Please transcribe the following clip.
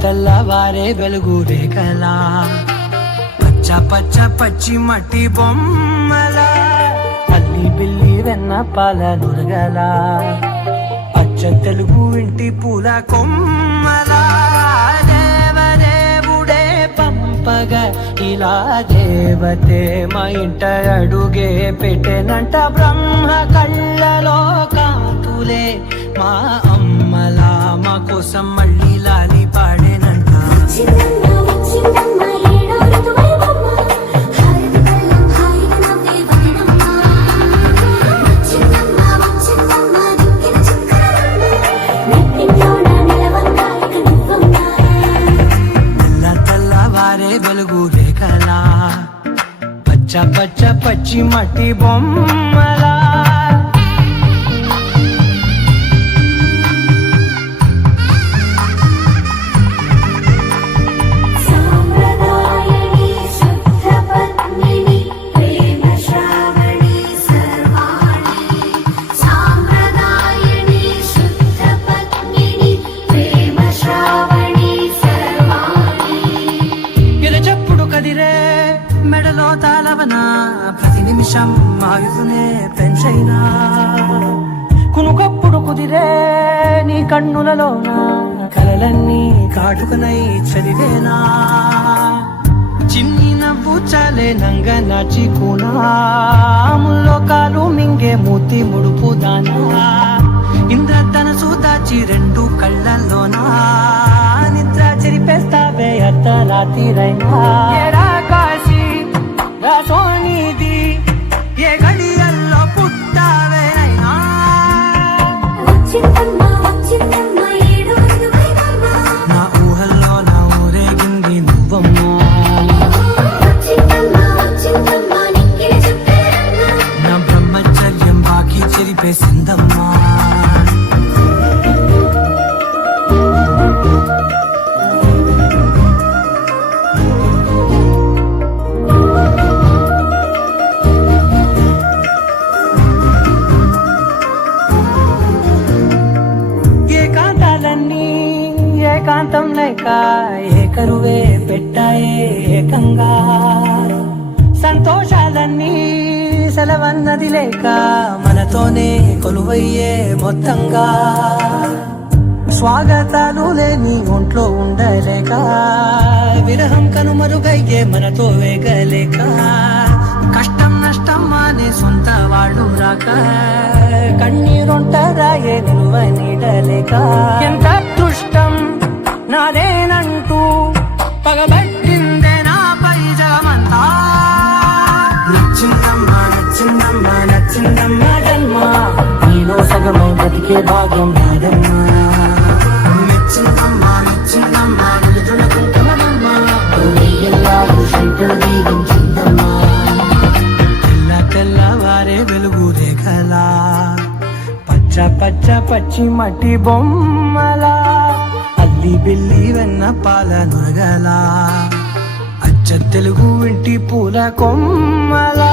తెల్లవారే వెలుగు రేఖలా పచ్చ పచ్చ పచ్చి మట్టి బొమ్మల అల్లి బిల్లి వెన్న పాల నురగల పచ్చ తెలుగు ఇంటి పూల కొమ్మల దేవదేవుడే పంపగా ఇలా దేవతే మా ఇంట అడుగే పెట్టెనంట బ్రహ్మ కళ్ళలో కాంతులే మా అమ్మలా మా కోసం మళ్ళీ లాలి పాడేనంట. తెల్లవారే వెలుగు రేఖలా పచ్చ పచ్చ పచ్చి మట్టి బొమ్మలా మెడలో తాళవన ప్రతి నిమిషం ఆయుధునే పెంచైనా కునుకప్పుడు కుదిరే నీ కన్నులలోన కలలన్నీ కాటుకనై చదివేనా చిన్ని నవ్వు చాలే నంగ నాచి కూనాముల్లో కాలు మింగే మూతి ముడుపు దానా ఇంద్రధనసు దాచి రెండు కళ్ళల్లోనా నిద్ర చెరిపేస్తావే అర్ధరాత్రిరైనా సోనిది ఏ గడియల్లో పుట్టావేనైనా నా ఊహల్లో నా ఊరేగింది నువ్వమ్మా నా బ్రహ్మచర్యం బాకీ చెరిపేసిందమ్మా ఏకాంతం లేక ఏకరువే పెట్టాయే ఏకంగా సంతోషాలన్నీ సెలవన్నది లేక మనతోనే కొలువయ్యే మొత్తంగా స్వాగతాలు లేని ఒంట్లో ఉండలేక విరహం కనుమరుగయ్యే మనతో వేగలేక కష్టం నష్టం అనే సొంత వాడు రాక కన్నీరుంటారాయే నిలువ నీడలేక ఎంత అదృష్టం నాదేనంటూ పగబట్టిందే నాపై జగమంతా నచ్చిందమ్మా నచ్చిందమ్మా నచ్చిందమ్మా జన్మ నీలో సగమై బ్రతికే భాగ్యం నాదమ్మా నచ్చిందమ్మా నచ్చిందమ్మా నిలుదులకుంటమమ్మా ఎల్లారు శంకరు దీవించిందమ్మా తెల్లవారే వెలుగు రేఖలా పచ్చ పచ్చ పచ్చి మట్టి బొమ్మలా అల్లి బిల్లి వెన్న పాల నురగల అచ్చ తెలుగు ఇంటి పూల కొమ్మలా